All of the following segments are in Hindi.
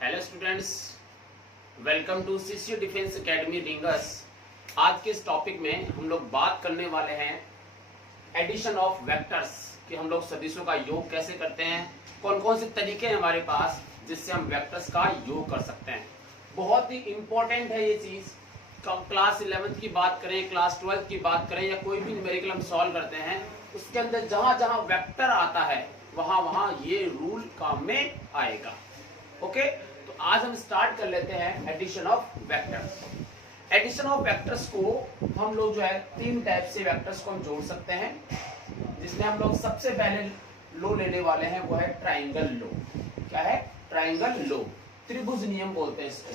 Hello students, welcome to CCU defence academy Ringas. आज के इस टॉपिक में हम लोग बात करने वाले हैं एडिशन ऑफ वेक्टर्स कि हम लोग सदिशों का योग कैसे करते हैं, कौन कौन से तरीके हैं हमारे पास जिससे हम वेक्टर्स का योग कर सकते हैं। बहुत ही इंपॉर्टेंट है ये चीज। क्लास 11th की बात करें, क्लास 12th की बात करें या कोई भी न्यूमेरिकल हम सॉल्व करते हैं, उसके अंदर जहां जहां वेक्टर आता है वहां वहां ये रूल काम में आएगा। ओके, तो आज हम स्टार्ट कर लेते हैं addition of vectors. Addition of vectors को हम लोग जो है तीन टाइप से वेक्टर्स को हम जोड़ सकते हैं, जिसमें हम लोग सबसे पहले लो लेने वाले हैं वो है ट्राइंगल लो। क्या है? ट्राइंगल लो। त्रिभुज नियम बोलते हैं इसको,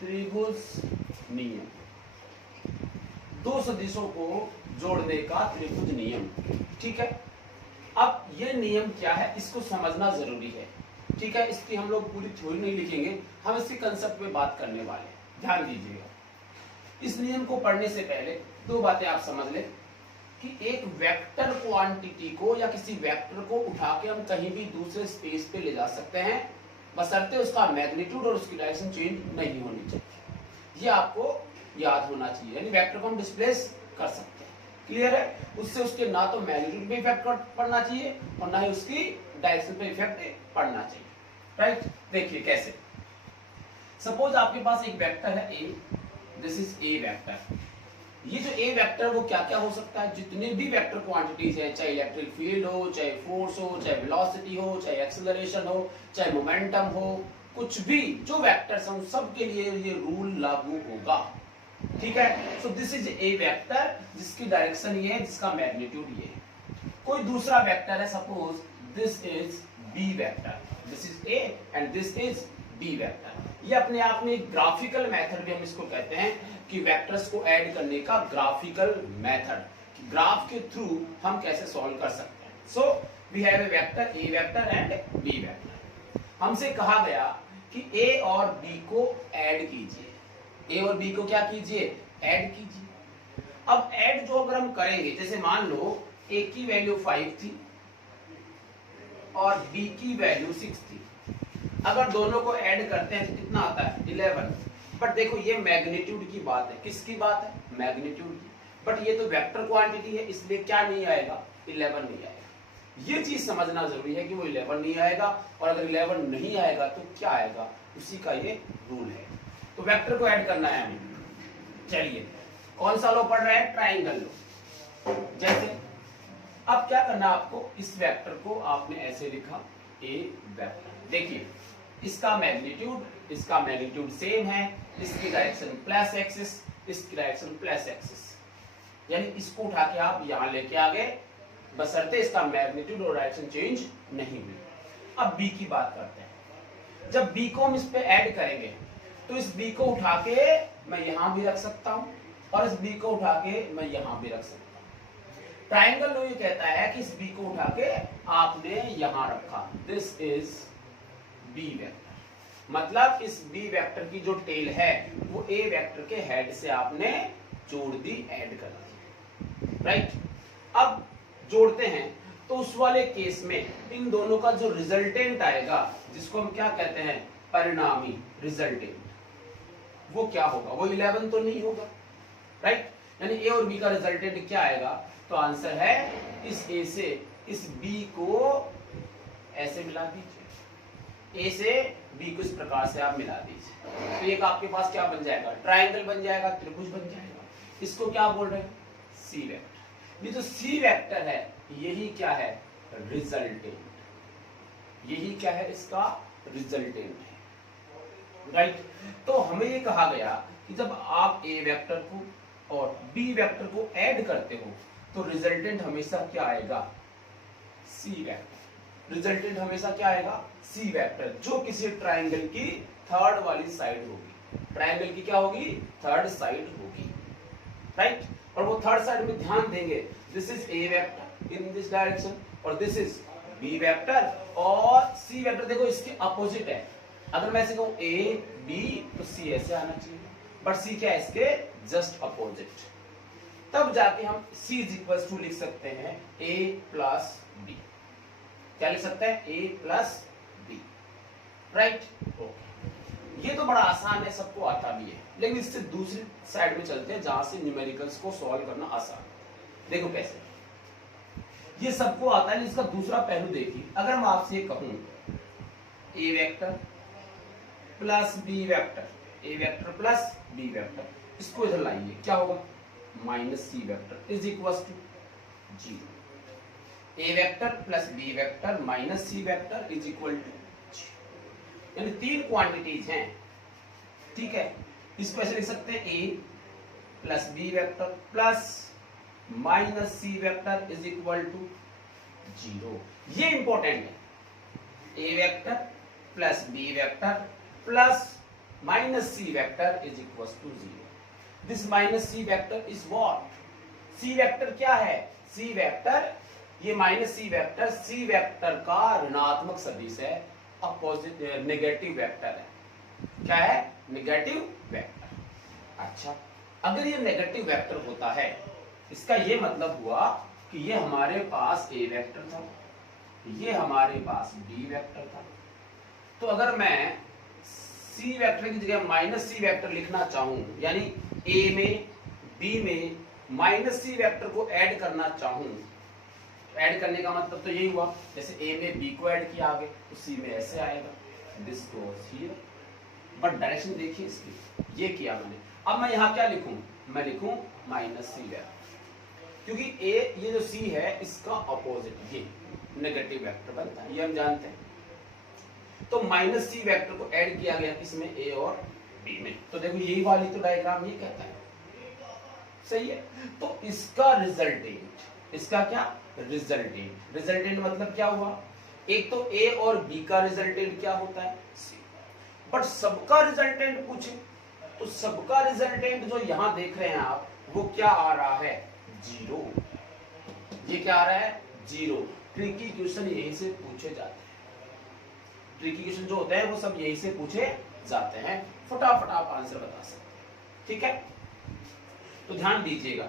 त्रिभुज नियम। दो सदिशों को जोड़ने का त्रिभुज नियम। ठीक है, अब ये नियम क्या है इसको समझना जरूरी है। ठीक है, इसकी हम लोग पूरी थ्योरी नहीं लिखेंगे, हम इसके कंसेप्ट पे बात करने वाले हैं, ध्यान दीजिएगा। इस नियम को पढ़ने से पहले दो बातें आप समझ लें कि एक वेक्टर क्वांटिटी को या किसी वेक्टर को उठा के हम कहीं भी दूसरे स्पेस पे ले जा सकते हैं, बशर्ते उसका मैग्नीट्यूड और उसकी डायरेक्शन चेंज नहीं होनी चाहिए। ये आपको याद होना चाहिए, यानी वेक्टर को हम डिस्प्लेस कर सकते हैं। क्लियर है? उससे उसके ना तो मैग्नीट्यूड पे इफेक्ट पड़ना चाहिए और ना ही उसकी डायरेक्शन पे इफेक्ट पड़ना चाहिए। राइट? देखिए कैसे। सपोज आपके पास एक वेक्टर है ए, दिस इज ए वेक्टर। ये जो ए वेक्टर वो क्या क्या हो सकता है? जितने भी वेक्टर क्वांटिटीज है, चाहे इलेक्ट्रिक फील्ड हो, चाहे फोर्स हो, चाहे वेलोसिटी हो, चाहे एक्सेलरेशन हो, चाहे मोमेंटम हो, कुछ भी जो वेक्टर्स हैं सब के लिए ये रूल लागू होगा। ठीक है, सो दिस इज ए वेक्टर जिसकी डायरेक्शन ये है, जिसका मैग्नीट्यूड ये है। कोई दूसरा वेक्टर है, suppose this is B vector, this is A and this is B vector. ये अपने आप में एक ग्राफिकल मेथड भी हम इसको कहते हैं कि वेक्टर्स को ऐड करने का ग्राफिकल मेथड। ग्राफ के थ्रू हम कैसे सॉल्व कर सकते हैं। So we have A vector A vector and B vector. हमसे कहा गया कि ए और बी को ऐड कीजिए। ए और बी को क्या कीजिए? ऐड कीजिए। अब ऐड जो अगर हम करेंगे, जैसे मान लो ए की वैल्यू 5 थी और बी की वैल्यू 6 थी। अगर दोनों को ऐड करते हैं तो कितना आता है? 11। बट देखो ये मैग्नीट्यूड की बात है। किसकी बात है? मैग्नीट्यूड की। बट ये तो वेक्टर क्वांटिटी है, इसलिए क्या नहीं आएगा? 11 नहीं आएगा। ये चीज समझना जरूरी है कि वो 11 नहीं आएगा, और अगर 11 नहीं आएगा तो क्या आएगा, उसी का ये रूल है। तो वेक्टर को ऐड करना है हमें। चलिए, कौन सा लो पढ़ रहे हैं? ट्राइंगल लो। जैसे अब क्या करना आपको, इस वेक्टर को आपने ऐसे लिखा ए वेक्टर। देखिए इसका मैग्नीट्यूड सेम है, इसकी डायरेक्शन प्लस एक्सिस, इसकी डायरेक्शन प्लस एक्सिस, यानी इसको उठा के आप यहां लेके आ गए, बशर्ते इसका मैग्नीट्यूड और डायरेक्शन चेंज नहीं हुई। अब बी की बात करते हैं। जब बी को हम इस पे ऐड करेंगे तो इस बी को उठा के मैं यहां भी रख सकता हूं और इस बी को उठा के मैं यहां भी रख सकता हूं। ट्राइंगल लो ये कहता है कि इस बी को उठा के आपने यहां रखा, दिस इज बी वेक्टर। मतलब इस बी वेक्टर की जो टेल है वो ए वेक्टर के हेड से आपने जोड़ दी, ऐड कर दी। राइट? अब जोड़ते हैं तो उस वाले केस में इन दोनों का जो रिजल्टेंट आएगा, जिसको हम क्या कहते हैं? परिणामी रिजल्टेंट, वो क्या होगा? वो 11 तो नहीं होगा। राइट? यानी ए और बी का रिजल्टेंट क्या आएगा? तो आंसर है इस ए से इस बी को ऐसे मिला दीजिए, ए से बी को इस प्रकार से आप मिला दीजिए, तो एक आपके पास क्या बन जाएगा? ट्राइंगल बन जाएगा, त्रिभुज बन जाएगा। इसको क्या बोल रहे हैं? सी वेक्टर। ये जो सी वेक्टर है यही क्या है? रिजल्टेंट। यही क्या है? इसका रिजल्टेंट है। राइट? तो हमें ये कहा गया कि जब आप ए वेक्टर को और बी वेक्टर को ऐड करते हो तो रिजल्टेंट हमेशा क्या आएगा? C vector. रिजल्टेंट हमेशा क्या आएगा? सी वेक्टर, जो किसी ट्राइंगल की थर्ड वाली साइड होगी। ट्राइंगल की क्या होगी? थर्ड साइड होगी। राइट? और वो थर्ड साइड में ध्यान देंगे, this is A vector in this direction और दिस इज बी वेक्टर, और सी वेक्टर देखो इसके अपोजिट है। अगर मैं ऐसे कहूं ए बी तो सी ऐसे आना चाहिए, बट सी क्या है? इसके जस्ट अपोजिट। तब जाके हम सी इज इक्वल टू लिख सकते हैं ए प्लस बी। क्या लिख सकते हैं? A plus B. Right. Okay, ये तो बड़ा आसान है, सबको आता भी है, लेकिन इससे दूसरी साइड में चलते हैं जहां से न्यूमेरिकल्स को सॉल्व करना आसान है। देखो कैसे, ये सबको आता है, इसका दूसरा पहलू देखिए। अगर मैं आपसे ये कहूं A vector plus B vector, A vector plus B vector, इसको इधर लाइए, क्या होगा? Minus C vector is equal to 0। A vector plus B vector minus C vector is equal to 0। यानी तीन क्वांटिटीज हैं, ठीक है। इसको ऐसे लिख सकते हैं A plus B vector plus minus C vector is equal to 0। ये इंपॉर्टेंट है। A vector plus B vector plus minus C vector is equal to 0। This minus C vector is what? C vector क्या है? सी वेक्टर, ये minus C vector C vector का ऋणात्मक सदिश है, अपोजिट नेगेटिव वेक्टर है। क्या है? Negative vector. अच्छा, अगर ये नेगेटिव वेक्टर होता है, इसका ये मतलब हुआ कि ये हमारे पास ए वेक्टर था, ये हमारे पास बी वेक्टर था। तो अगर मैं सी वेक्टर की जगह माइनस सी वेक्टर लिखना चाहूं, यानी ए में बी में माइनस सी वेक्टर को ऐड करना चाहूं, तो ऐड करने का मतलब तो यही हुआ, जैसे ए में बी को ऐड किया आगे तो सी में ऐसे आएगा, this goes here. But direction देखिए इसकी, ये किया मैंने। अब मैं यहां क्या लिखूं? मैं लिखूं माइनस सी वेक्टर, क्योंकि ए, ये जो सी है इसका अपोजिट ये नेगेटिव वेक्टर बनता है, ये हम जानते हैं। तो माइनस सी वेक्टर को ऐड किया गया इसमें ए और बी में, तो देखो यही वाली तो डायग्राम ये कहता है, सही है। तो इसका रिजल्टेंट, इसका क्या? रिजल्टेंट। रिजल्टेंट मतलब क्या हुआ? एक तो ए और बी का रिजल्टेंट क्या होता है? सी। बट सबका रिजल्टेंट पूछे तो सबका रिजल्टेंट जो यहां देख रहे हैं आप, वो क्या आ रहा है? 0। ये क्या आ रहा है? 0। ट्रिकी क्वेश्चन यहीं से पूछे जाते हैं, ट्रिकी क्वेश्चन जो होते हैं वो सब यहीं से पूछे जाते हैं, फटाफट आप आंसर बता सकते, ठीक है। तो ध्यान दीजिएगा,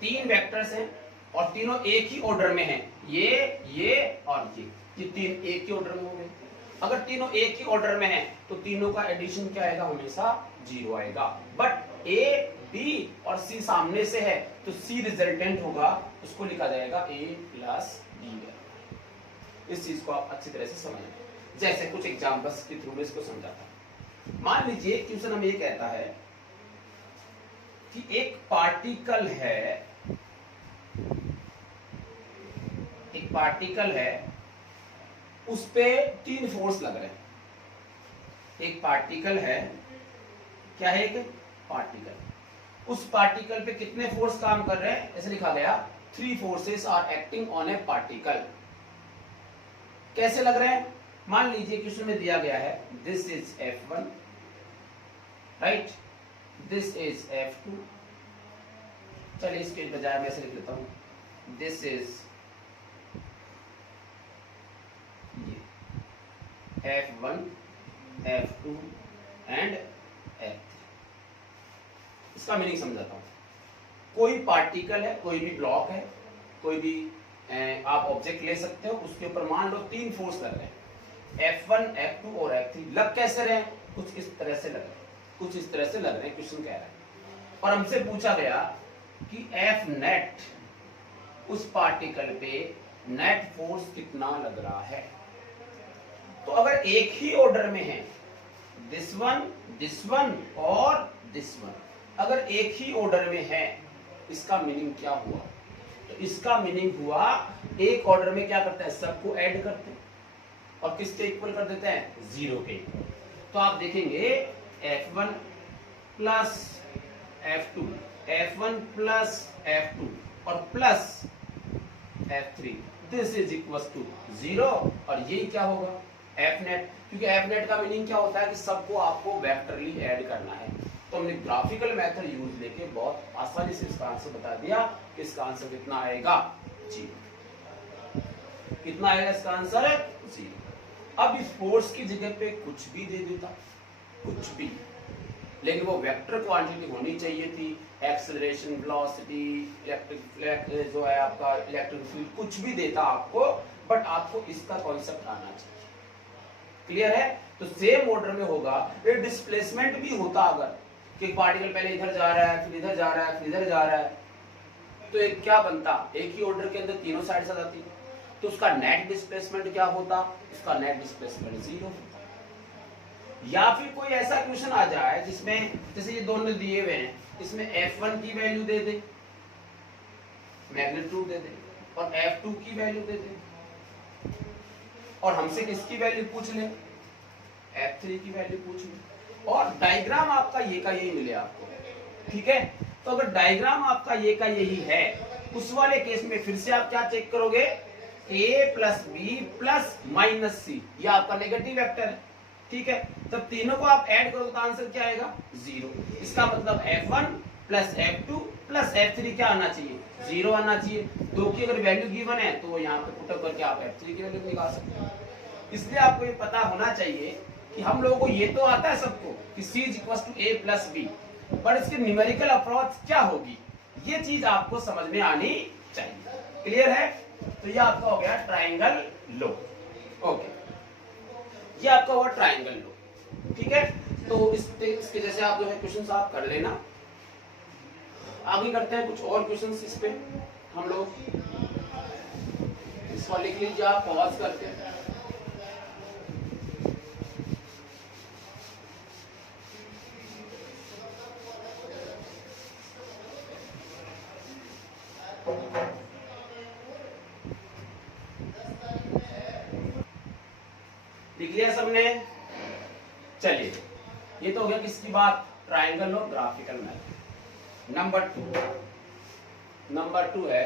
तीन वेक्टर्स हैं और तीनों एक ही ऑर्डर में हैं, ये और ये तीन एक ही ऑर्डर में हो गए। अगर तीनों एक ही ऑर्डर में हैं तो तीनों का एडिशन क्या आएगा? हमेशा 0 आएगा। बट ए, बी और सी सामने से है तो सी रिजल्टेंट होगा, उसको लिखा जाएगा ए प्लस बी। इस चीज को आप अच्छी तरह से समझें। जैसे कुछ एग्जांपल्स के थ्रू में इसको समझाता हूं। मान लीजिए क्वेश्चन हमें ये कहता है कि एक पार्टिकल है, उस पे 3 फोर्स लग रहे हैं। एक पार्टिकल है, क्या है? एक पार्टिकल, उस पार्टिकल पे कितने फोर्स काम कर रहे हैं? ऐसे लिखा गया 3 forces are acting on a particle. कैसे लग रहे हैं? मान लीजिए क्वेश्चन में दिया गया है this is F1, right, this is F2। चलिए इसके बजाय मैं ऐसे लिख लेता हूं, this is F1, F2 and F3। इसका मीनिंग समझाता हूं। कोई पार्टिकल है, कोई भी ब्लॉक है, कोई भी आप ऑब्जेक्ट ले सकते हो, उसके ऊपर मान लो 3 फोर्स लग रहे हैं, F1, F2 और F3। लग कैसे रहे हैं? कुछ इस तरह से लग रहे हैं, कुछ इस तरह से लग रहे हैं, क्वेश्चन कह रहा है। और हमसे पूछा गया कि F नेट, उस पार्टिकल पे नेट फोर्स कितना लग रहा है। तो अगर एक ही ऑर्डर में है, दिस वन और दिस वन, अगर एक ही ऑर्डर में है, इसका मीनिंग क्या हुआ? तो इसका मीनिंग हुआ एक ऑर्डर में क्या करते हैं? सबको ऐड करते हैं और किसके इक्वल कर देते हैं? 0 के इक्वल। तो आप देखेंगे F1 plus F2, F1 plus F2 और plus F3, this is equal to 0। और यही क्या होगा? F net. क्योंकि F नेट का मीनिंग क्या होता है कि सबको आपको वेक्टरली ऐड करना है। तो हमने ग्राफिकल मेथड यूज लेके बहुत आसानी से इसका आंसर बता दिया कि इसका आंसर कितना आएगा? 0। कितना आएगा इसका आंसर? 0। अब इस फोर्स की जगह पे कुछ भी दे देता, कुछ भी, लेकिन वो वेक्टर क्वांटिटी होनी चाहिए थी। एक्सेलरेशन, वेलोसिटी, इलेक्ट्रिक जो है आपका इलेक्ट्रिक फील्ड, कुछ भी देता आपको, बट आपको इसका कॉन्सेप्ट आना चाहिए। क्लियर है? तो सेम ऑर्डर में होगा, ये डिस्प्लेसमेंट भी होता अगर कि पार्टिकल पहले इधर जा रहा है, फिर इधर जा रहा है, फिर इधर जा रहा है, तो एक क्या बनता, एक ही ऑर्डर के अंदर तीनों साइड आ जाती, तो उसका नेट डिस्प्लेसमेंट क्या होता, उसका नेट डिस्प्लेसमेंट 0 होता। या फिर कोई ऐसा क्वेश्चन आ जाए जिसमें जैसे ये दोनों दिए हुए हैं, इसमें F1 की वैल्यू दे दे, मैग्नीट्यूड दे दे, और F2 की वैल्यू दे दे, और हमसे किसकी वैल्यू पूछ ले, F3 की वैल्यू पूछ ले, और डायग्राम आपका ये का यही मिले आपको, ठीक है? तो अगर डायग्राम आपका ये का यही है, उस वाले केस में फिर से आप क्या चेक करोगे, a plus B plus minus C, ये आपका नेगेटिव वेक्टर है, ठीक है? तब तीनों को आप ऐड करो तो आंसर क्या आएगा, 0। इसका मतलब F1 plus F2 plus F3 क्या आना चाहिए, 0 आना चाहिए। दो की अगर वैल्यू गिवन है तो यहाँ पे पुट अप करके आप F3 की वैल्यू निकाल सकते हैं। इसलिए आपको ये पता होना चाहिए कि हम लोगों को ये तो आता है सबको कि C = A प्लस बी, पर इसकी न्यूमेरिकल अप्रोच क्या होगी, ये चीज आपको समझ में आनी चाहिए। क्लियर है? तो ये आपका हो गया ट्राइंगल लो। ओके, ये आपका हुआ ट्राइंगल लो, ठीक है? तो इसके जैसे आप जो है क्वेश्चंस आप कर लेना। आगे करते हैं कुछ और क्वेश्चंस इस पे हम लोग, इसको लिख लीजिए आप पॉज करके। लिख लिया सबने? चलिए, ये तो हो गया किसकी बात, ट्राइंगल और ग्राफिकल मेथड। नंबर टू है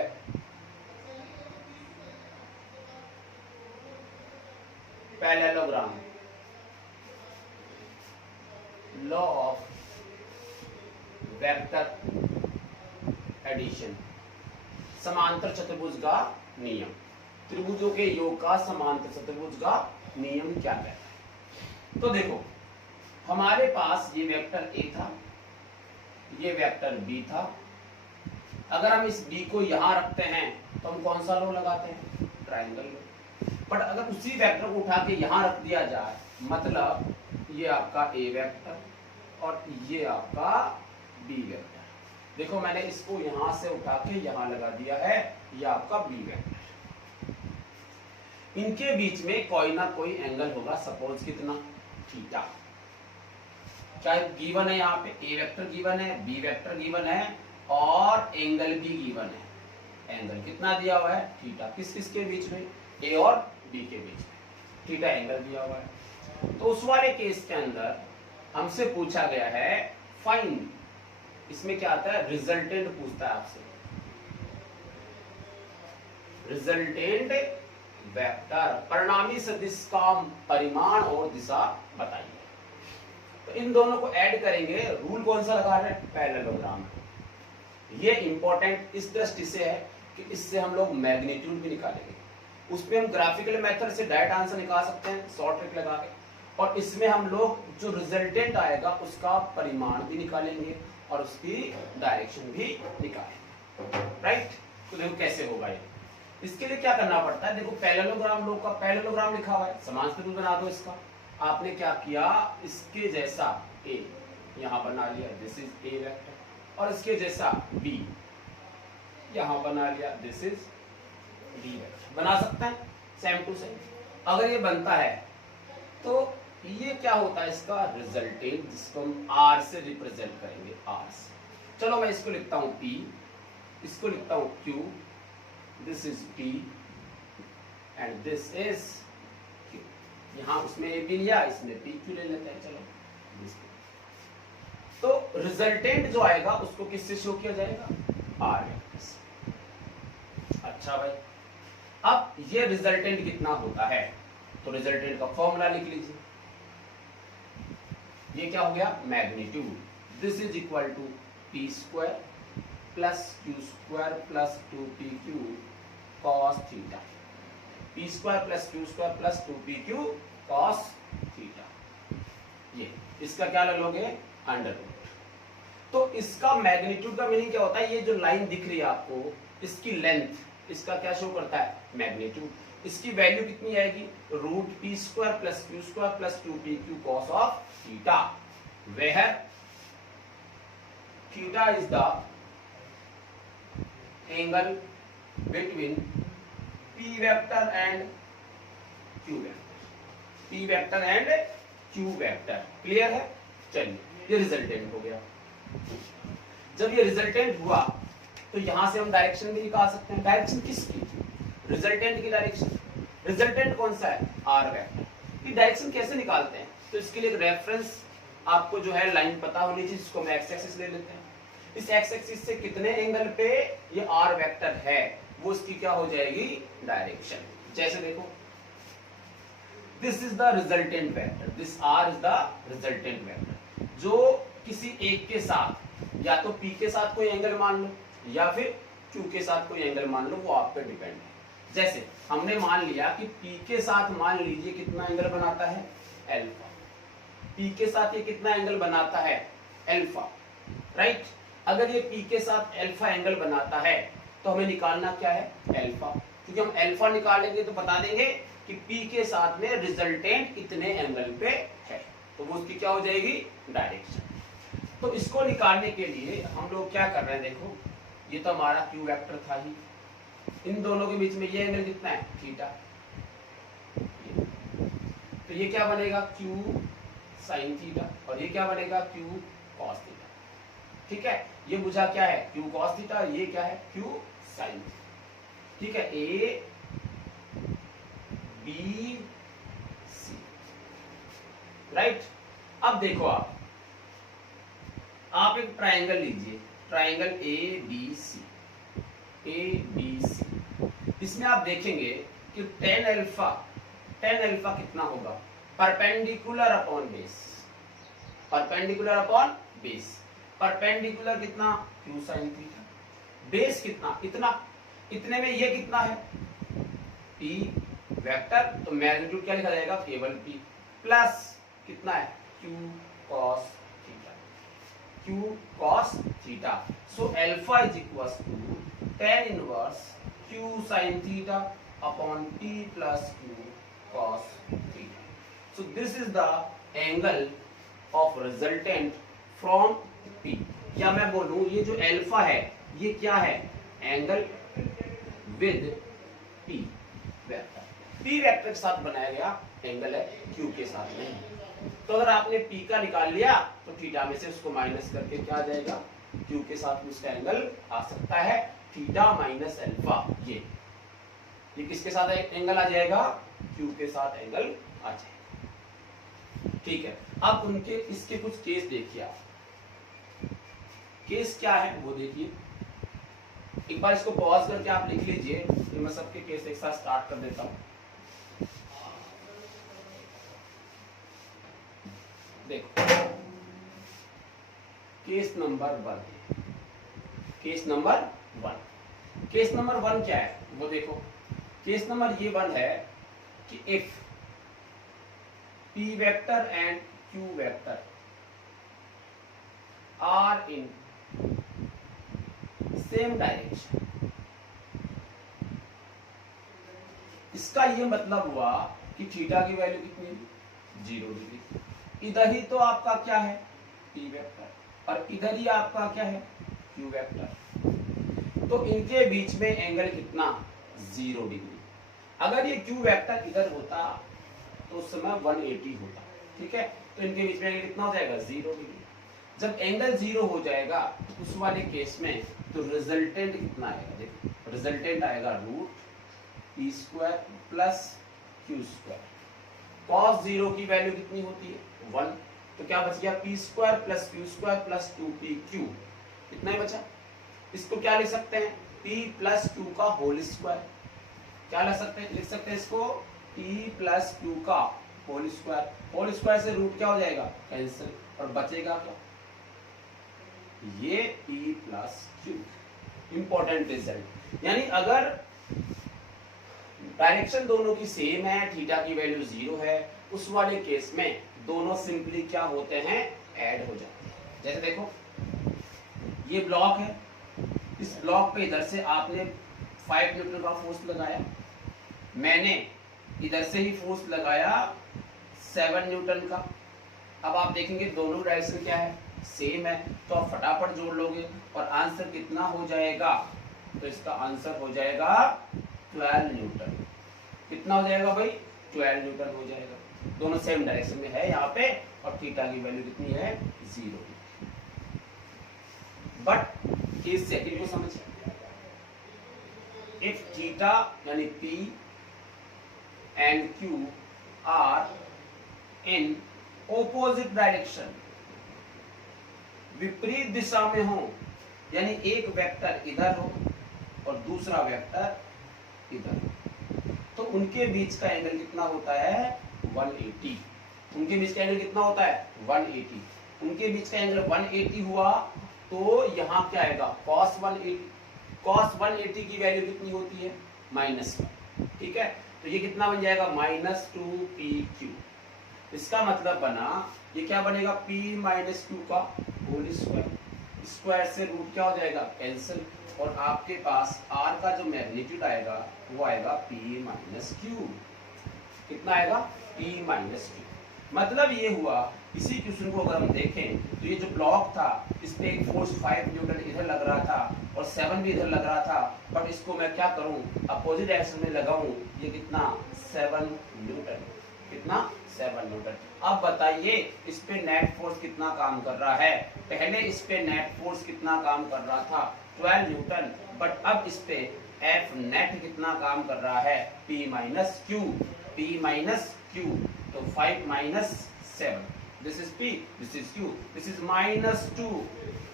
parallelogram, law of vector addition, समांतर चतुर्भुज का नियम, त्रिभुजों के योग का समांतर चतुर्भुज का नियम क्या कहता है। तो देखो, हमारे पास ये वेक्टर A था, ये वेक्टर B था। अगर हम इस B को यहां रखते हैं तो हम कौन सा लॉ लगाते हैं, ट्राइंगल लॉ। बट अगर उसी वेक्टर को उठा के यहां रख दिया जाए, मतलब ये आपका A वेक्टर और ये आपका B वेक्टर, देखो मैंने इसको यहां से उठा के यहां लगा दिया है, ये आपका B वेक्टर। इनके बीच में कोई ना कोई एंगल होगा, सपोज कितना, थीटा। चाहे गिवन है, यहाँ पे A वेक्टर गिवन है, B वेक्टर गिवन है और एंगल भी गिवन है। एंगल कितना दिया हुआ है, थीटा। किस किस के बीच में, A और B के बीच में थीटा एंगल दिया हुआ है। तो उस वाले केस के अंदर हमसे पूछा गया है फाइंड, इसमें क्या आता है, रिजल्टेंट पूछता है आपसे, रिजल्टेंट वेक्टर, परिणामी सदिश का परिमाण और दिशा बताइए। तो इन दोनों को ऐड करेंगे, रूल कौन सा लगा रहे हैं, पैरेललोग्राम। ये इंपॉर्टेंट इस दृष्टि से है कि इससे हम लोग मैग्नीट्यूड भी निकालेंगे। उस पे हम ग्राफिकल मेथड से डायरेक्ट आंसर निकाल सकते हैं शॉर्ट ट्रिक लगा के, और इसमें हम लोग जो रिजल्टेंट आएगा उसका परिमाण भी निकालेंगे और उसकी डायरेक्शन भी निकालेंगे, राइट? तो देखो कैसे होगा ये। इसके लिए क्या करना पड़ता है, देखो पैरेललोग्राम लोग का पैरेललोग्राम लिखा हुआ है, समांतर त्रिभुज बना दो इसका। आपने क्या किया, इसके जैसा A यहां बना लिया, दिस इज A वेक्टर, और इसके जैसा B यहां बना लिया, दिस इज B वेक्टर। बना सकते हैं सेम टू सेम। अगर ये बनता है तो ये क्या होता है, इसका रिजल्टेंट, जिसको हम R से रिप्रेजेंट करेंगे, R से। चलो मैं इसको लिखता हूं P, इसको लिखता हूं Q, this is P and this is Q। यहां उसमें A भी लिया, इसमें PQ ले लेते हैं। चलो, तो रिजल्टेंट जो आएगा उसको किससे शो किया जाएगा, R वेक्टर से। अच्छा भाई, अब ये रिजल्टेंट कितना होता है, तो रिजल्टेंट का फॉर्मूला लिख लीजिए। ये क्या हो गया, magnitude, this is equal to P square plus Q square plus 2PQ cos theta. P square plus Q square plus 2PQ cos theta. ये इसका क्या ले लोगे, अंडर रूट। तो इसका मैग्नीट्यूड का मीनिंग क्या होता है, ये जो लाइन दिख रही है आपको, इसकी लेंथ, इसका क्या शो करता है, मैग्नीट्यूड। इसकी वैल्यू कितनी आएगी, root P square plus Q square plus 2pq cos of theta, where theta is the angle between p vector and q vector, p vector and q vector. Clear है? चलिए, ये रिजल्टेंट हो गया। जब ये रिजल्टेंट हुआ तो यहां से हम डायरेक्शन भी निकाल सकते हैं। डायरेक्शन किसकी? रिजल्टेंट की डायरेक्शन। रिजल्टेंट कौन सा है? Are vector. ये डायरेक्शन कैसे निकालते हैं? तो इसके लिए एक रेफरेंस आपको जो है लाइन पता होनी चाहिए, जिसको हम एक्स एक्सिस ले लेते हैं। इस एक्स एक्सिस से कितने एंगल पे ये आर वेक्टर है, वो इसकी क्या हो जाएगी, डायरेक्शन। जैसे देखो, this is the resultant vector, this R is the resultant vector. जो किसी एक के साथ, या तो p के साथ कोई एंगल मान लो या फिर q के साथ कोई एंगल मान लो, वो आप पे डिपेंड है। जैसे हमने मान लिया कि p के साथ मान लीजिए कितना एंगल बनाता है, अल्फा। p के साथ ये कितना एंगल बनाता है, अल्फा, राइट। अगर ये p के साथ अल्फा एंगल बनाता है तो हमें निकालना क्या है, अल्फा। क्योंकि हम अल्फा निकालेंगे तो बता देंगे कि p के साथ में रिजल्टेंट इतने एंगल पे है, तो वो उसकी क्या हो जाएगी, डायरेक्शन। तो इसको निकालने के लिए हम लोग क्या कर रहे हैं, देखो ये तो हमारा q वेक्टर था ही, इन दोनों के बीच में ये एंगल कितना है, थीटा। तो ये क्या बनेगा, q साइन थीटा, और ये क्या बनेगा, q कॉस थीटा। ठीक है, ये बुझा क्या है, q कॉस थीटा, ये क्या है, q साइन थीटा। ठीक है, ए बी सी, राइट। अब देखो आप एक ट्रायंगल लीजिए, triangle A B C, A B C. इसमें आप देखेंगे कि टेन अल्फा कितना होगा, perpendicular upon base, perpendicular upon base. Perpendicular कितना, q sin थीटा, बेस कितना, इतना, इतने में ये कितना है, p वेक्टर, तो मैग्नीट्यूड क्या लिखा जाएगा, केवल p, प्लस कितना है, q cos theta, q cos theta. So alpha is equals to tan inverse q sin theta upon p plus q cos theta. So this is the angle of resultant from p। या मैं बोलूं ये जो अल्फा है ये क्या है, angle with p vector, p vector के साथ बनाया गया एंगल है, q के साथ नहीं। तो अगर आपने p का निकाल लिया तो थीटा में से उसको माइनस करके क्या आ जाएगा, q के साथ उसका एंगल आ सकता है थीटा माइनस अल्फा। ये किसके साथ एंगल आ जाएगा, q के साथ एंगल आ जाएगा। ठीक है, अब उनके इसके कुछ केस देखिए आप, केस क्या है वो देखिए। एक बार इसको पॉज करके आप लिख लीजिए, तो मैं सबके केस एक साथ स्टार्ट कर देता हूं। देखो, case number 1, case number 1, case number 1 क्या है वो देखो। केस नंबर ये 1 है कि if p vector and q vector are in same direction. इसका ये मतलब हुआ कि थीटा की वैल्यू कितनी, 0 डिग्री। इधर ही तो आपका क्या है, p वेक्टर, और इधर ही आपका क्या है, q वेक्टर। तो इनके बीच में एंगल कितना, 0 डिग्री। अगर ये q वेक्टर इधर होता तो उस समय 180 होता। ठीक है, तो इनके बीच में एंगल कितना हो जाएगा, 0 डिग्री। जब एंगल 0 हो जाएगा तो उस वाले केस में तो रिजल्टेंट कितना आएगा, देखो रिजल्टेंट आएगा root p square plus q square. cos 0 की वैल्यू कितनी होती है, 1। तो क्या बच गया, p square plus q square plus 2pq, कितना ही बचा। इसको क्या लिख सकते हैं, p प्लस q का होल स्क्वायर। क्या लिख सकते हैं इसको, p प्लस q का होल स्क्वायर। होल स्क्वायर से रूट क्या हो जाएगा, कैंसिल, और बचेगा क्या, ये p plus q। Important result, यानी अगर डायरेक्शन दोनों की सेम है, थीटा की वैल्यू 0 है, उस वाले केस में दोनों सिंपली क्या होते हैं, ऐड हो जाते हैं। जैसे देखो ये ब्लॉक है, इस ब्लॉक पे इधर से आपने 5 न्यूटन का फोर्स लगाया, मैंने इधर से ही फोर्स लगाया 7 न्यूटन का। अब आप देखेंगे दोनों डायरेक्शन क्या है, सेम है, तो आप फटाफट जोड़ लोगे और आंसर कितना हो जाएगा, तो इसका आंसर हो जाएगा 12 न्यूटन। कितना हो जाएगा भाई, 12 न्यूटन हो जाएगा। दोनों सेम डायरेक्शन में है यहाँ पे, और थीटा की वैल्यू कितनी है, 0। बट इस सेकंड को समझिए, इफ थीटा यानी P and Q are in opposite direction, विपरीत दिशा में हो, यानी एक वेक्टर इधर हो और दूसरा वेक्टर इधर हो, तो उनके बीच का एंगल कितना होता है, 180। उनके बीच का एंगल कितना होता है, 180। उनके बीच का एंगल 180 हुआ तो यहाँ क्या आएगा, cos 180। cos 180 की वैल्यू कितनी होती है, -1। ठीक है, तो ये कितना बन जाएगा, -2pq। इसका मतलब बना, ये क्या बनेगा, p - q का होल स्क्वायर। स्क्वायर से रूट क्या हो जाएगा, कैंसिल, और आपके पास r का जो मैग्नीट्यूड आएगा वो आएगा p - q। कितना आएगा, p - q। मतलब ये हुआ, इसी क्वेश्चन को अगर हम देखें तो ये जो ब्लॉक था, इस पे एक फोर्स 5 न्यूटन इधर लग रहा था और 7 भी इधर लग रहा था, बट इसको मैं क्या करूं, अपोजिट डायरेक्शन में लगाऊं, ये कितना, 7 न्यूटन। कितना, 7 न्यूटन। अब बताइए इस पे नेट फोर्स कितना काम कर रहा है। पहले इस पे नेट फोर्स कितना काम कर रहा था, 12 न्यूटन, बट अब इस पे F नेट कितना काम कर रहा है, P - Q। P - Q, तो 5 - 7, this is P, this is Q, this is -2,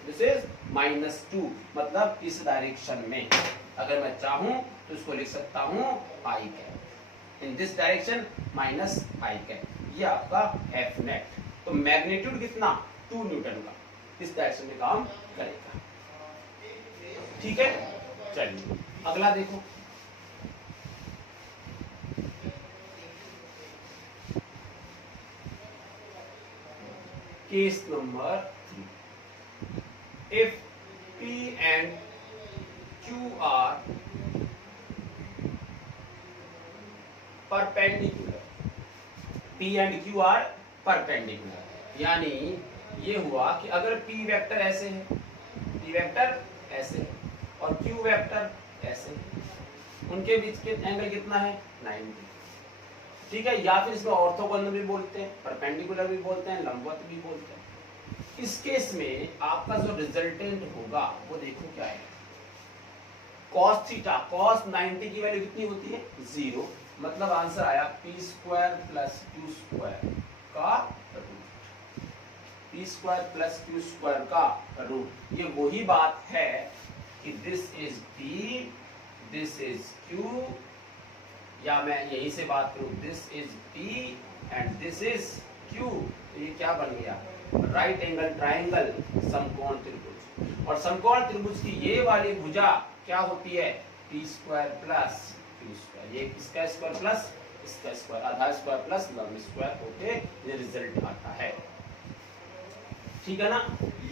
this is -2। मतलब इस डायरेक्शन में अगर मैं चाहूं तो इसको लिख सकता हूं I cap, in this direction -I cap. ये आपका F नेट। तो मैग्नीट्यूड कितना, 2 न्यूटन का इस डायरेक्शन में काम करेगा। ठीक है, चलिए अगला देखो। Case number 3. If P and Q are perpendicular, P and Q are perpendicular, यानी ये हुआ कि अगर P वेक्टर ऐसे है, P वेक्टर ऐसे है और Q वेक्टर ऐसे है, उनके बीच के एंगल कितना है, 90। ठीक है, या फिर इसको ऑर्थोगोनल भी बोलते हैं, परपेंडिकुलर भी बोलते हैं, लंबवत भी बोलते हैं। इस केस में आपका जो रिजल्टेंट होगा वो देखो क्या है, cos थीटा, cos 90 की वैल्यू कितनी होती है, 0। मतलब आंसर आया p² + q² का रूट, p² + q² का रूट। ये वही बात है कि this is p, this is q, या मैं यहीं से बात करूं, this is P and this is Q, तो ये क्या बन गया, राइट एंगल ट्राइंगल, समकोण त्रिभुज। और समकोण त्रिभुज की ये वाली भुजा क्या होती है, p² + q²। ये इसका स्क्वायर प्लस इसका स्क्वायर, आधा स्क्वायर प्लस लंब स्क्वायर होके ये रिजल्ट आता है। ठीक है ना,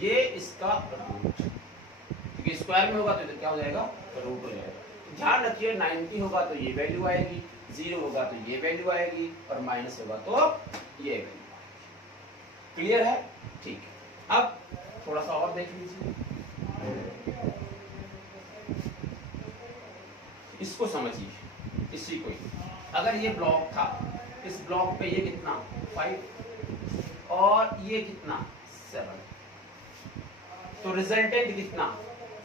ये इसका रूट, क्योंकि स्क्वायर में होगा तो इधर क्या हो जाएगा, रूट हो जाएगा। ध्यान रखिए 90 होगा तो ये वैल्यू आएगी, 0 होगा तो ये वैल्यू आएगी, और माइनस होगा तो ये वैल्यू आएगी। क्लियर है, ठीक है। अब थोड़ा सा और देख लीजिए, इसको समझिए। इसी को अगर ये ब्लॉक था, इस ब्लॉक पे ये कितना, 5 और ये कितना, 7, तो रिजल्टेंट कितना,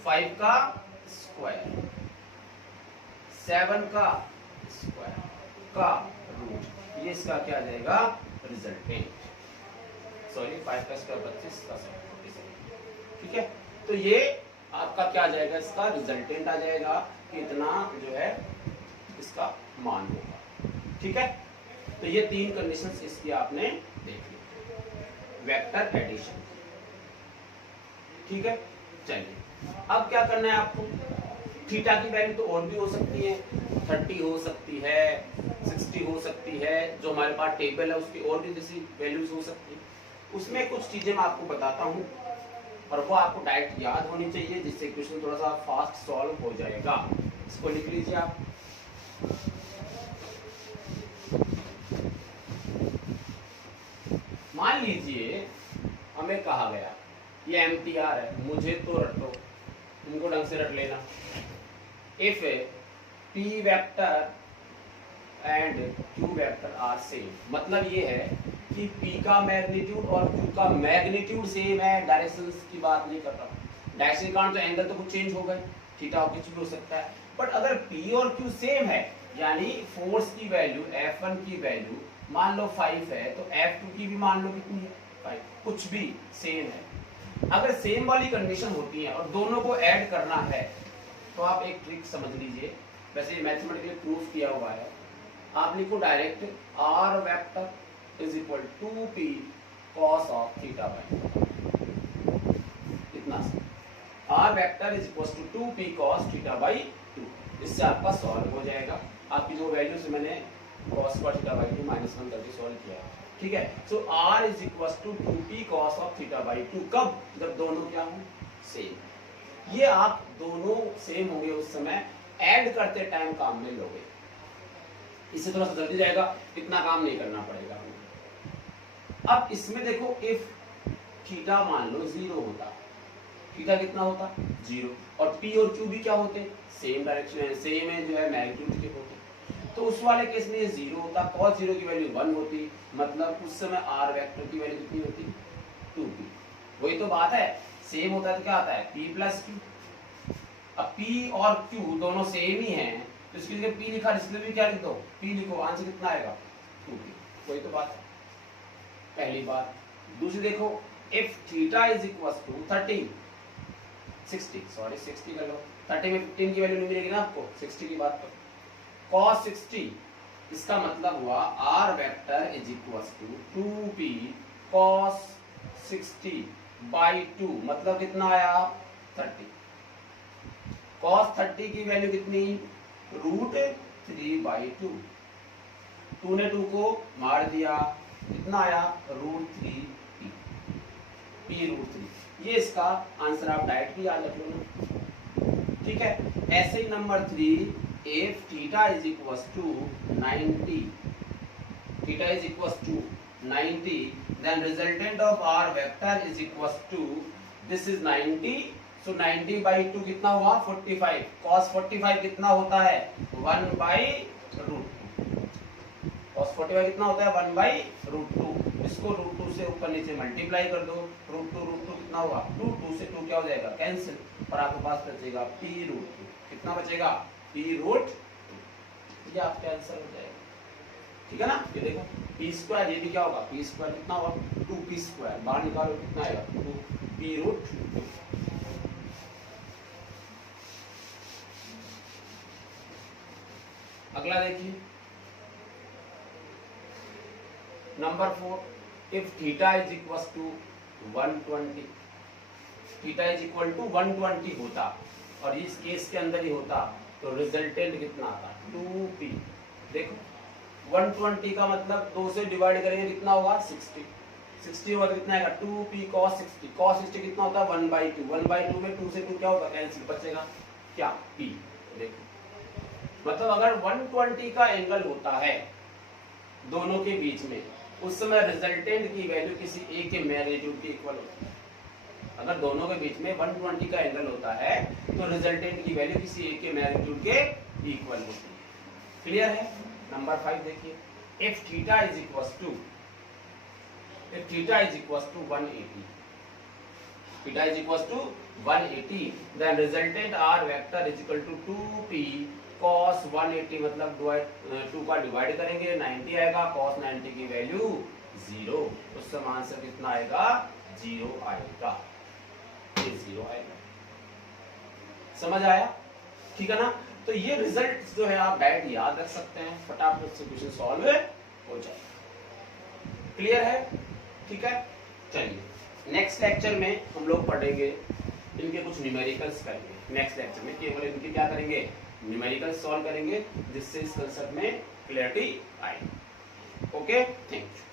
5 का स्क्वायर, 7 का स्क्वायर का रूट, ये इसका क्या आ जाएगा, रिजल्टेंट। सॉरी, 5 का स्क्वायर 25 का स्क्वायर। ठीक है, तो ये आपका क्या आ जाएगा, इसका रिजल्टेंट आ जाएगा कि इतना जो है इसका मान होगा। ठीक है, तो ये 3 कंडीशंस इसकी आपने देख ली, वेक्टर एडिशन। ठीक है, चलिए अब क्या करना है आपको, थीटा की वैल्यू तो और भी हो सकती है, 30 हो सकती है, 60 हो सकती है, जो हमारे पास टेबल है उसकी और भी जैसी वैल्यूज हो सकती है। उसमें कुछ चीजें मैं आपको बताता हूँ और वो आपको डायरेक्ट याद होनी चाहिए, जिससे क्वेश्चन थोड़ा सा फास्ट सॉल्व हो जाएगा। इसको लिख लीजिए आप, मान लीजिए हमें कहा गया ये एमटीआर है, मुझे तो रटो, इनको ढंग से रट लेना। If P vector and Q vector are same, मतलब ये है कि p का मैग्नीट्यूड और q का मैग्नीट्यूड सेम है। डायरेक्शन की बात नहीं कर रहा हूँ, डायरेक्शन का तो एंगल तो कुछ चेंज हो गए, थीटा कुछ भी हो सकता है, बट अगर p और q सेम है, यानी फोर्स की वैल्यू F1 की वैल्यू मान लो 5 है, तो F2 की भी मान लो कितनी है 5, कुछ भी सेम है। अगर सेम वाली कंडीशन होती है और दोनों को ऐड करना है, तो आप एक ट्रिक समझ लीजिए, वैसे मैथमेटिकली प्रूफ किया हुआ है। आप लिखो direct r vector is equal to p cos of theta by, इतना सा, r vector is equal to 2p cos theta by 2, इससे आपका सॉल्व हो जाएगा। आपकी जो वैल्यू से मैंने cos पर थीटा बाई 2 -1 करके सॉल्व किया है, ठीक है। So r is equal to 2p cos of theta by 2, कब? जब दोनों क्या हो सेम। ये आप दोनों सेम होंगे उस समय ऐड करते टाइम काम में लोगे, इससे थोड़ा सा जल्दी जाएगा, इतना काम नहीं करना पड़ेगा। अब इसमें देखो इफ थीटा मान लो 0 होता, थीटा कितना होता 0, और p और q भी क्या होते सेम डायरेक्शन है, सेम है जो है मैग्नीट्यूड के होते, तो उस वाले केस में ये 0 होता, cos 0 की वैल्यू 1 होती, मतलब उस समय r वेक्टर की वैल्यू कितनी होती 2p। वही तो बात है, सेम होता है तो क्या आता है p प्लस q। अब p और q दोनों सेम ही हैं, तो इसकी जगह p लिखा, इसलिए भी क्या लिख दो p लिखो, आंसर कितना आएगा 2p। वही तो बात है पहली बात। दूसरी देखो if theta is equal to 60 कर लो, 30 में 15 की वैल्यू नहीं मिलेगी ना आपको, 60 की बात करो, cos 60, इसका मतलब हुआ r vector is equal to 2p cos 60 by 2, मतलब कितना आया 30। cos 30 की वैल्यू कितनी √3 बाई 2, 2 ने 2 को मार दिया, कितना आया √3p, p√3। ये इसका आंसर आप डायरेक्ट भी याद रख लो ना, ठीक है। ऐसे ही number 3, if theta is equal to 90, theta is equal to 90, then resultant of r vector is equal to, this is 90, so 90 by 2 कितना हुआ 45, cos 45 कितना होता है 1 बाई √2, cos 45 कितना होता है 1 बाई √2, इसको √2 से ऊपर नीचे मल्टीप्लाई कर दो, √2 कितना हुआ 2 से 2 क्या हो जाएगा कैंसिल, और आपके पास बचेगा p√2, कितना बचेगा p√2, ये आपका आंसर हो जाएगा, ठीक है ना। ये देखो p², ये भी क्या होगा p² कितना होगा 2p², बाहर निकालो कितना आएगा 2p√2। अगला देखिए नंबर 4, if theta is equal to 120, theta is equal to 120 होता और इस केस के अंदर ही होता, तो रिजल्टेंट कितना आता 2p। देखो 120 का मतलब 2 से डिवाइड करेंगे कितना होगा 60, 60 होगा कितना आएगा 2p cos 60, cos 60 कितना होता है 1/2, 1/2 में 2 से 2 क्या होगा कैंसिल, बचेगा क्या p। देखो मतलब अगर 120 का एंगल होता है दोनों के बीच में, उस समय रिजल्टेंट की वैल्यू किसी एक के मैग्नीट्यूड के इक्वल होती है। अगर दोनों के बीच में 120 का एंगल होता है तो रिजल्टेंट की वैल्यू किसी एक के मैग्नीट्यूड के इक्वल होती है। क्लियर है। नंबर 5 देखिए, if theta is equal to 180, theta is equal to 180, then resultant R vector is equal to 2p cos 180, मतलब 2 का डिवाइड करेंगे 90 आएगा, cos 90 की वैल्यू 0, उस समय आंसर कितना आएगा 0 आएगा, ये 0 आएगा। समझ आया, ठीक है ना। तो ये रिजल्ट जो है आप डायरेक्ट याद रख सकते हैं, फटाफट से क्वेश्चन सॉल्व हो जाए। क्लियर है, ठीक है। चलिए नेक्स्ट लेक्चर में हम लोग पढ़ेंगे इनके कुछ न्यूमेरिकल्स करेंगे। नेक्स्ट लेक्चर में केवल इनके क्या करेंगे न्यूमेरिकल सॉल्व करेंगे, जिससे इस कंसेप्ट में क्लैरिटी आए। Okay, thank you.